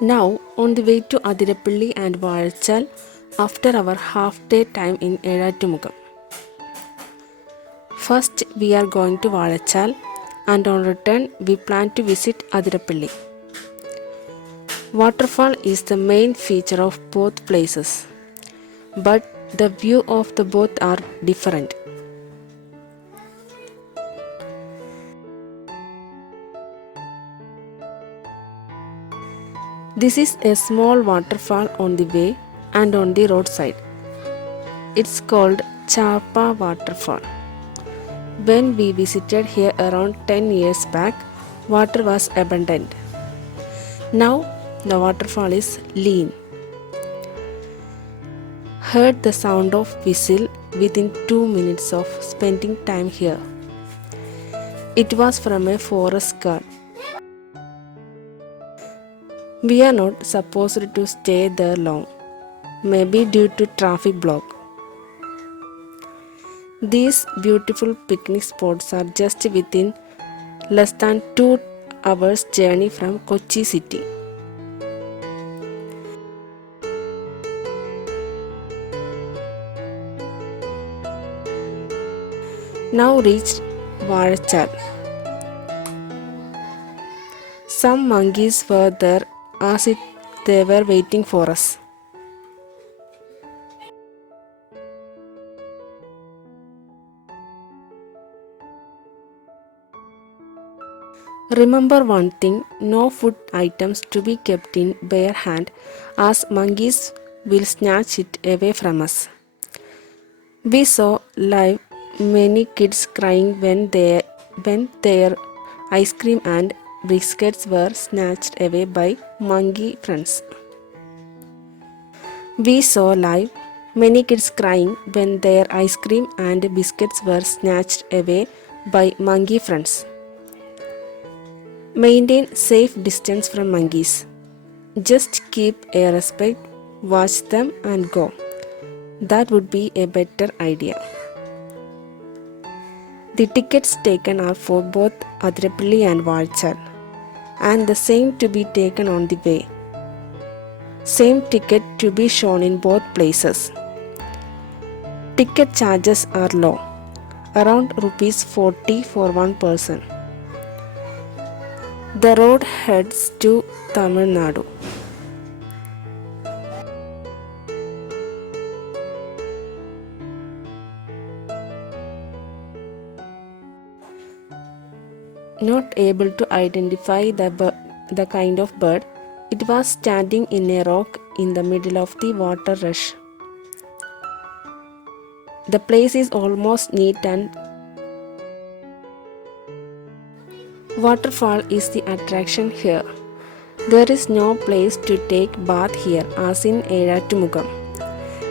Now, on the way to Adirapalli and Vazhachal after our half-day time in Ezhattumukam. First, we are going to Vazhachal and on return, we plan to visit Adirapalli. Waterfall is the main feature of both places, but the view of the both are different. This is a small waterfall on the way and on the roadside. It's called Chapa Waterfall. When we visited here around 10 years back, water was abundant. Now the waterfall is lean. Heard the sound of whistle within 2 minutes of spending time here. It was from a forest guard. We are not supposed to stay there long, maybe due to traffic block. These beautiful picnic spots are just within less than 2 hours journey from Kochi city. Now reached Vazhachal. Some monkeys were there as if they were waiting for us. Remember one thing, no food items to be kept in bare hand as monkeys will snatch it away from us. We saw live many kids crying when their ice cream and biscuits were snatched away by monkey friends. We saw live many kids crying when their ice cream and biscuits were snatched away by monkey friends. Maintain safe distance from monkeys. Just keep a respect, watch them and go. That would be a better idea. The tickets taken are for both Adirapalli and Vazhachal, and the same to be taken on the way. Same ticket to be shown in both places. Ticket charges are low, around rupees 40 for one person. The road heads to Tamil Nadu. Not able to identify the kind of bird, it was standing in a rock in the middle of the water rush. The place is almost neat and waterfall is the attraction here. There is no place to take bath here as in Ezhattumukam.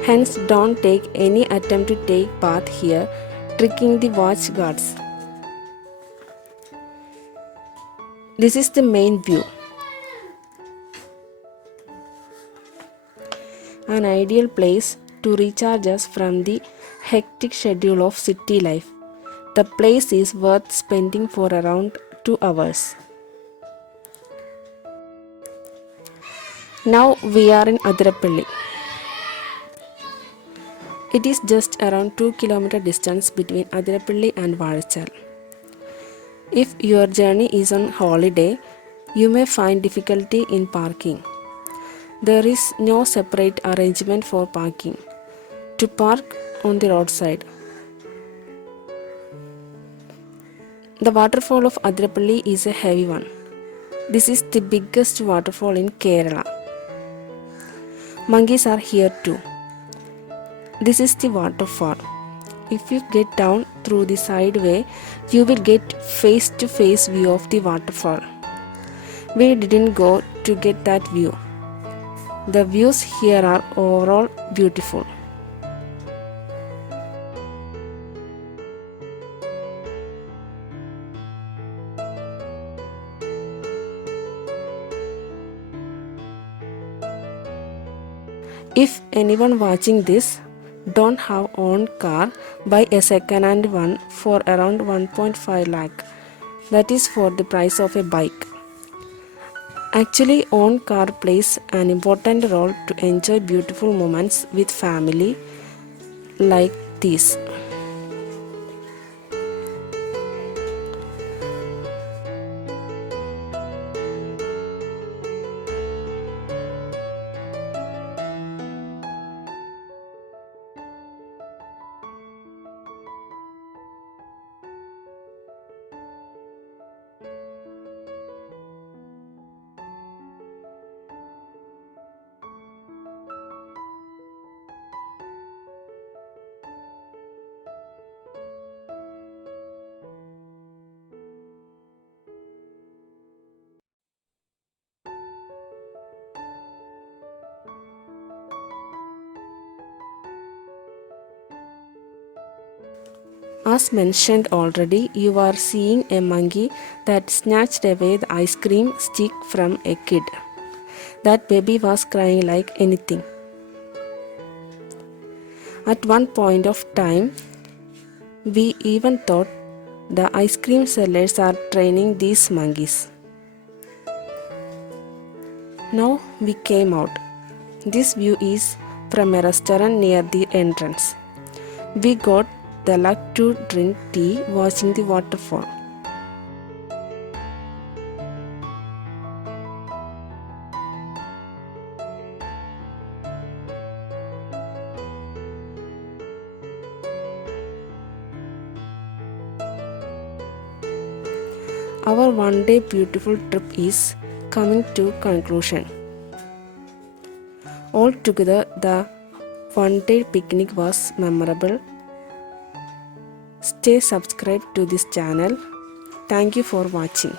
Hence don't take any attempt to take bath here, tricking the watch guards. This is the main view. An ideal place to recharge us from the hectic schedule of city life. The place is worth spending for around 2 hours. Now we are in Adirapalli. It is just around 2 km distance between Adirapalli and Vazhachal. If your journey is on holiday, you may find difficulty in parking. There is no separate arrangement for parking. To park on the roadside. The waterfall of Adirapalli is a heavy one. This is the biggest waterfall in Kerala. Monkeys are here too. This is the waterfall. If you get down through the side way, you will get face-to-face view of the waterfall. We didn't go to get that view. The views here are overall beautiful. If anyone watching this don't have own car, buy a second-hand one for around 1.5 lakh. That is for the price of a bike. Actually, own car plays an important role to enjoy beautiful moments with family like these. As mentioned already, you are seeing a monkey that snatched away the ice cream stick from a kid. That baby was crying like anything. At one point of time, we even thought the ice cream sellers are training these monkeys. Now we came out. This view is from a restaurant near the entrance. We got the luck to drink tea watching the waterfall. Our one day beautiful trip is coming to conclusion. Altogether, the one day picnic was memorable. Stay subscribed to this channel. Thank you for watching.